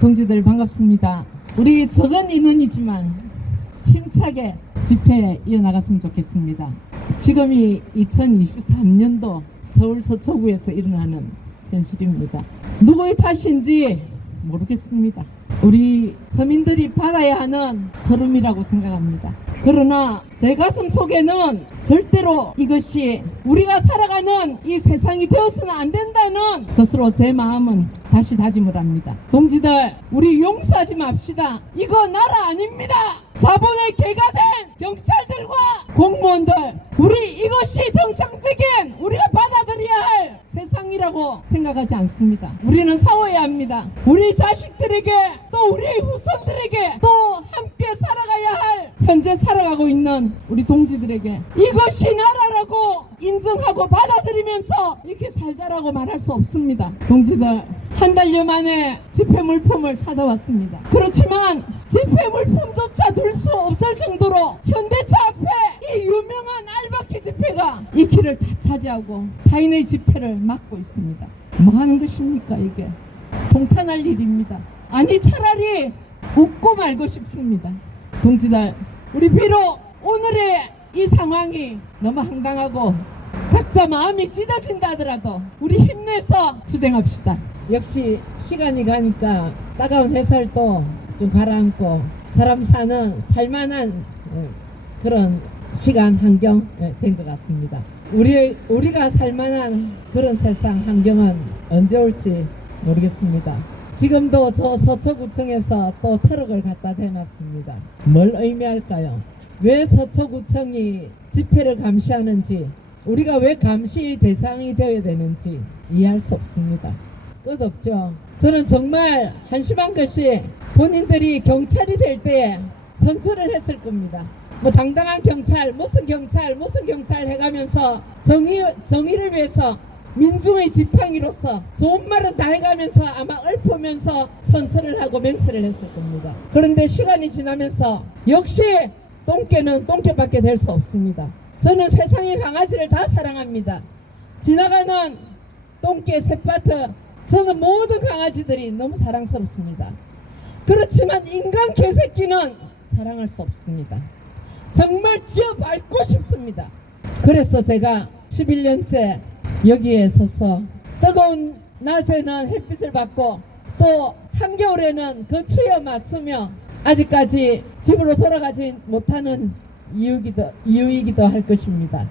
동지들 반갑습니다. 우리 적은 인원이지만 힘차게 집회 이어나갔으면 좋겠습니다. 지금이 2023년도 서울 서초구에서 일어나는 현실입니다. 누구의 탓인지 모르겠습니다. 우리 서민들이 받아야 하는 서름이라고 생각합니다. 그러나 제 가슴 속에는 절대로 이것이 우리가 살아가는 이 세상이 되어서는 안 된다는 것으로 제 마음은 다시 다짐을 합니다. 동지들, 우리 용서하지 맙시다. 이거 나라 아닙니다. 자본의 개가 된 경찰들과 공무원들, 우리 이것이 정상적인 우리가 받아들여야 할 세상이라고 생각하지 않습니다. 우리는 싸워야 합니다. 우리 자식들에게 또 우리 후손들에게 또 함께 살아가야 할 현재 살아가고 있는 우리 동지들에게 이것이 나라라고 인정하고 받아들이면서 이렇게 살자라고 말할 수 없습니다. 동지들 한 달여 만에 집회 물품을 찾아왔습니다. 그렇지만 집회 물품조차 둘 수 없을 정도로 현대차 앞에 이 유명한 알바키 집회가 이 길을 다 차지하고 타인의 집회를 막고 있습니다. 뭐 하는 것입니까 이게? 통탄할 일입니다. 아니 차라리 웃고 말고 싶습니다. 동지들, 우리 비록 오늘의 이 상황이 너무 황당하고 각자 마음이 찢어진다 하더라도 우리 힘내서 투쟁합시다. 역시 시간이 가니까 따가운 햇살도 좀 가라앉고 사람 사는 살만한 예, 그런 시간 환경 된 것 같습니다. 우리 우리가 살만한 그런 세상 환경은 언제 올지 모르겠습니다. 지금도 저 서초구청에서 또 트럭을 갖다 대놨습니다. 뭘 의미할까요? 왜 서초구청이 집회를 감시하는지, 우리가 왜 감시 대상이 되어야 되는지 이해할 수 없습니다. 끝없죠. 저는 정말 한심한 것이 본인들이 경찰이 될 때에 선서를 했을 겁니다. 뭐 당당한 경찰, 무슨 경찰, 무슨 경찰 해가면서 정의, 정의를 위해서 민중의 지팡이로서 좋은 말은 다 해가면서 아마 읊으면서 선서를 하고 맹세를 했을 겁니다. 그런데 시간이 지나면서 역시 똥개는 똥개밖에 될 수 없습니다. 저는 세상의 강아지를 다 사랑합니다. 지나가는 똥개, 새파트, 저는 모든 강아지들이 너무 사랑스럽습니다. 그렇지만 인간 개새끼는 사랑할 수 없습니다. 정말 지어 밟고 싶습니다. 그래서 제가 11년째 여기에 서서 뜨거운 낮에는 햇빛을 받고 또 한겨울에는 그 추위에 맞으며 아직까지 집으로 돌아가지 못하는 이유기도, 이유이기도 할 것입니다.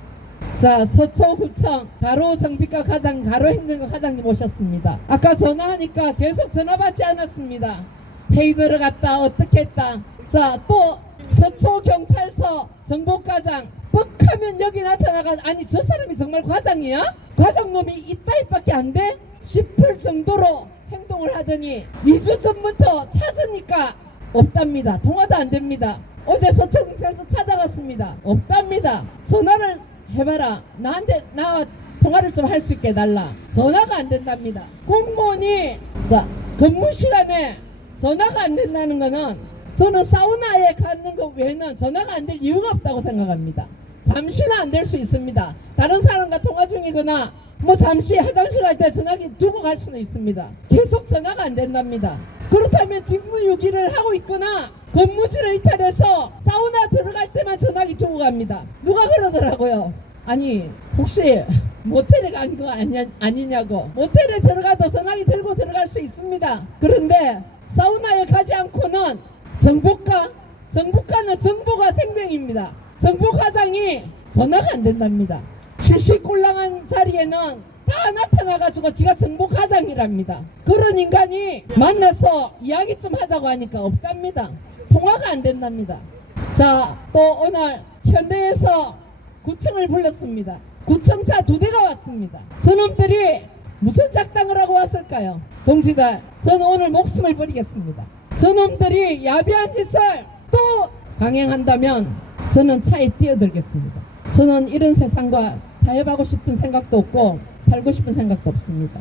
자, 서초구청 가로 정비과 과장, 가로 행정과 과장님 오셨습니다. 아까 전화하니까 계속 전화 받지 않았습니다. 회의 들어갔다, 어떻게 했다. 자, 또 서초경찰서 정보과장, 뻑 하면 여기 나타나가, 아니, 저 사람이 정말 과장이야? 과장놈이 이따위밖에 안 돼? 싶을 정도로 행동을 하더니 2주 전부터 찾으니까 없답니다. 통화도 안 됩니다. 어제 서초경찰서 찾아갔습니다. 없답니다. 전화를 해봐라. 나한테 나와 통화를 좀 할 수 있게 해달라. 전화가 안 된답니다. 공무원이 자 근무 시간에 전화가 안 된다는 거는 저는 사우나에 가는 것 외에는 전화가 안 될 이유가 없다고 생각합니다. 잠시는 안 될 수 있습니다. 다른 사람과 통화 중이거나 뭐 잠시 화장실 갈 때 전화기 두고 갈 수는 있습니다. 계속 전화가 안 된답니다. 그렇다면 직무유기를 하고 있거나 근무지를 이탈해서 사우나 들어갈 때만 전화기 두고 갑니다. 누가 그러더라고요. 아니 혹시 모텔에 간 거 아니, 아니냐고 모텔에 들어가도 전화기 들고 들어갈 수 있습니다. 그런데 사우나에 가지 않고는 정보과 정보과는 정보가 생명입니다. 정보과장이 전화가 안 된답니다. 실시꼴랑한 자리에는 다 나타나가지고 지가 정보과장이랍니다. 그런 인간이 만나서 이야기 좀 하자고 하니까 없답니다. 통화가 안 된답니다. 자, 또 오늘 현대에서 구청을 불렀습니다. 구청차 두 대가 왔습니다. 저놈들이 무슨 작당을 하고 왔을까요? 동지들, 저는 오늘 목숨을 버리겠습니다. 저놈들이 야비한 짓을 또 강행한다면 저는 차에 뛰어들겠습니다. 저는 이런 세상과 타협하고 싶은 생각도 없고 살고 싶은 생각도 없습니다.